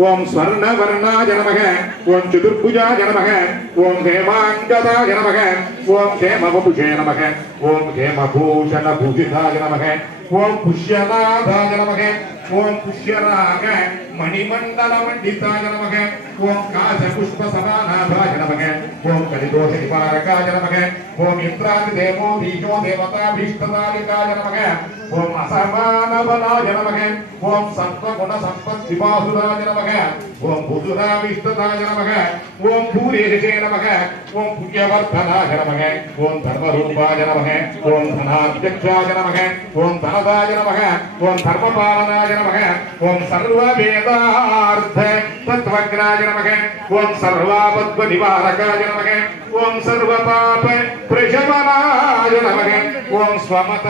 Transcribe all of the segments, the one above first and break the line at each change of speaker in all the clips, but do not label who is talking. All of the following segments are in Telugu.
ఓం స్వర్ణవర్ణాయ నమః ఓం చతుర్భుజాయ నమః ఓం హేమాంగదాయ నమః ఓం హేమవపుషే నమః ఓం హేమభూషణభూషితాయ నమః ఓం పుష్యనాథాయ నమః ఓం పుష్యరాగ మణిమండలమండితాయ నమః ఓం కాశపుష్పసమానాభాయ నమః ఓం కలిదోష నివారకాయ నమః ఓం ఇంద్రాదిదేవో బీజో దేవతాభీష్టదాయకాయ నమః ఓం అసమానబలాయ నమః ఓం సత్వగుణ సంపద్వివాసుదాయ నమః ఓం భుజురావిష్టదాయ నమః ఓం భూరేషే నమః ఓం పుణ్యవర్ధనాయ నమః ఓం ధర్మరూపాయ నమః ఓం ధనాధ్యక్షాయ నమః ఓం ధనదాయ నమః ఓం ధర్మపాలనాయ నమః ఓం సర్వవేదార్థ తత్వజ్ఞాయ నమ. ఓం ధర్మపాలనాయ నమ. ఓం ఓం సర్వపాప ప్రశమనాయ నమః ఓం స్వమత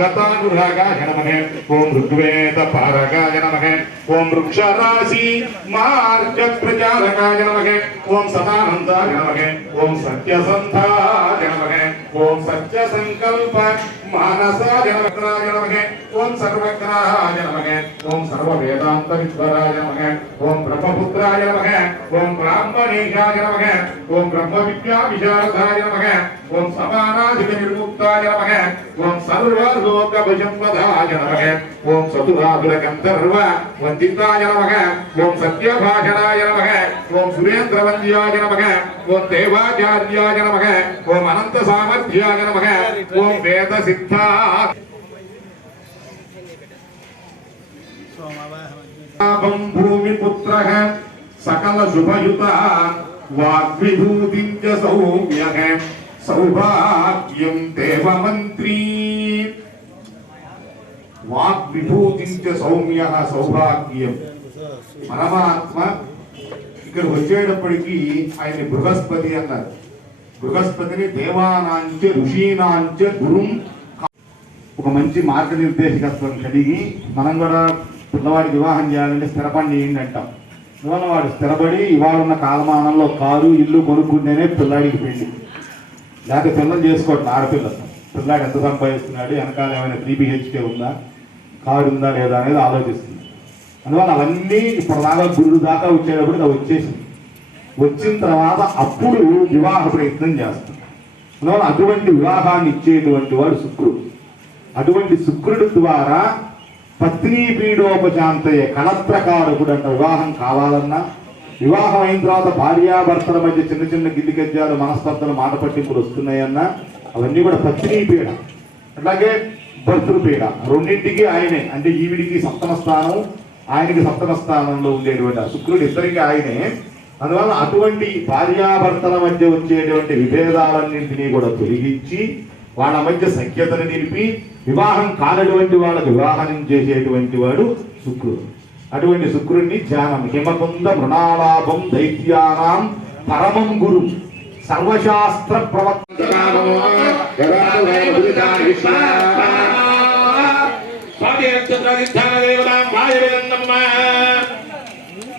గతానురాగాయ నమః ఓం ఋగ్వేద పారగాయ నమః ఓం వృక్షరాశి మార్గ ప్రచారకాయ నమః ఓం సదానందాయ నమః ఓం సత్యసంధాయ నమః ఓం సత్య సంకల్ప మానసాయ నమః నమః ఓం సర్వగ్రహాయ నమః ఓం సర్వ వేదాంత విద్వరాయ నమః ఓం బ్రహ్మపుత్రాయ నమః ఓం బ్రాహ్మణేశాయ నమః ఓం బ్రహ్మ విద్యా విశారదాయ నమః ఓం సమానాధిక నిర్ముక్తాయ నమః ఓం సర్వలోక భుజంవదాయ నమః ఓం చతురాదుల గంధర్వ వందితాయ నమః ఓం సత్యభాషణాయ నమః ఓం సురేంద్రవంద్యాయ నమః ఓం దేవాచార్యాయ నమః ఓం అనంత సామర్థ్యాయ నమః ఓం వేద సిద్ధా పాపం భూమిపుత్ర సకల శుభయుత వాగ్విభూతి సౌమ్య. సౌభాగ్యం దేవమంత్రీ. వాగ్విభూతిం చ సౌమ్య సౌభాగ్యం. పరమాత్మ ఇక్కడ వచ్చేటప్పటికీ ఆయన బృహస్పతి అన్నారు. బృహస్పతిని దేవానాంచ ఋషీనాంచ గురుం. ఒక మంచి మార్గనిర్దేశకత్వం కలిగి మనం కూడా పిల్లవాడికి వివాహం చేయాలంటే స్థిరపడి చేయండి అంటాం. వాడు స్థిరపడి ఇవాళ ఉన్న కాలమానంలో కారు ఇల్లు కొనుక్కుంటేనే పిల్లాడికి పెళ్ళి లేకపోతే పిల్లలు చేసుకోవడం ఆడపిల్లలు పిల్లాడు ఎంత సంపాదిస్తున్నాడు వెనకాల ఏమైనా త్రీ బిహెచ్కే ఉందా కారు ఉందా లేదా అనేది ఆలోచిస్తుంది. అందువల్ల అవన్నీ ఇప్పుడు దాకా గురుడు దాకా వచ్చేటప్పుడు అది వచ్చేసింది. వచ్చిన తర్వాత అప్పుడు వివాహ ప్రయత్నం చేస్తాం. అందువల్ల అటువంటి వివాహాన్ని ఇచ్చేటువంటి వాడు శుక్రుడు. అటువంటి శుక్రుడు ద్వారా పత్ని పీడోపశాంతయే కళత్రకారకుడు అంట వివాహం కావాలన్నా వివాహం అయిన తర్వాత భార్యాభర్తల మధ్య చిన్న చిన్న గిల్లి గజ్జాలు మనస్పర్ధలు మాట పట్టింపులు వస్తున్నాయన్నా అవన్నీ కూడా పత్ని పీడ. అట్లాగే భర్తృ పీడ. రెండింటికి ఆయనే అంటే ఈవిడికి సప్తమ స్థానం ఆయనకి సప్తమ స్థానంలో ఉండేటువంటి శుక్రుడు ఇద్దరికి ఆయనే. అందువల్ల అటువంటి భార్యాభర్తల మధ్య వచ్చేటువంటి విభేదాలన్నింటినీ కూడా తొలగించి వాళ్ళ మధ్య సఖ్యతను నిలిపి వివాహం కానటువంటి వాళ్ళకు వివాహం చేసేటువంటి వాడు శుక్రుడు. అటువంటి శుక్రుడిని ధ్యానం. హిమకుంద మృణాలాభం దైత్యానాం పరమం గురు. సర్వశాస్త్ర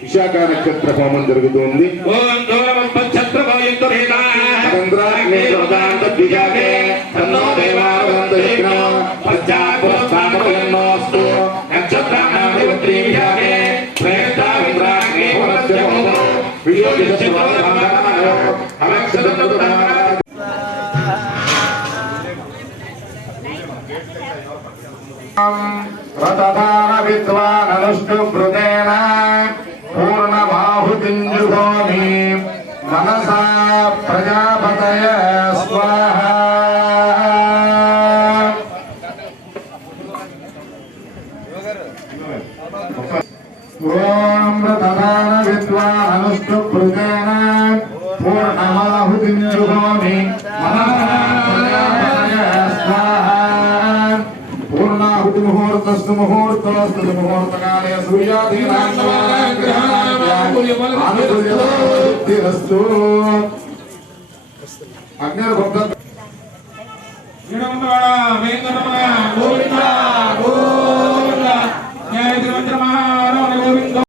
విశాఖ నక్షత్ర హోమం జరుగుతుంది నక్షత్రాణి విశాఖే ప్రేతావింద్రాగ్నే పునశ్చ హోమో వియోగితస్వాధానాయో అలక్షదముదాన వ్రతదాన విద్వాననుష్ఠుభృతేన పూర్ణమాహుతింజుగోమి పూర్ణమాహుతింజుగోమి మనసా పూర్ణాహుతి ముహూర్తస్తు ముహూర్తస్తు ముహూర్తకాలే సూర్యాదీనాస్తు అగ్నిర్భక్త
వెంకటరమణ గోవిందా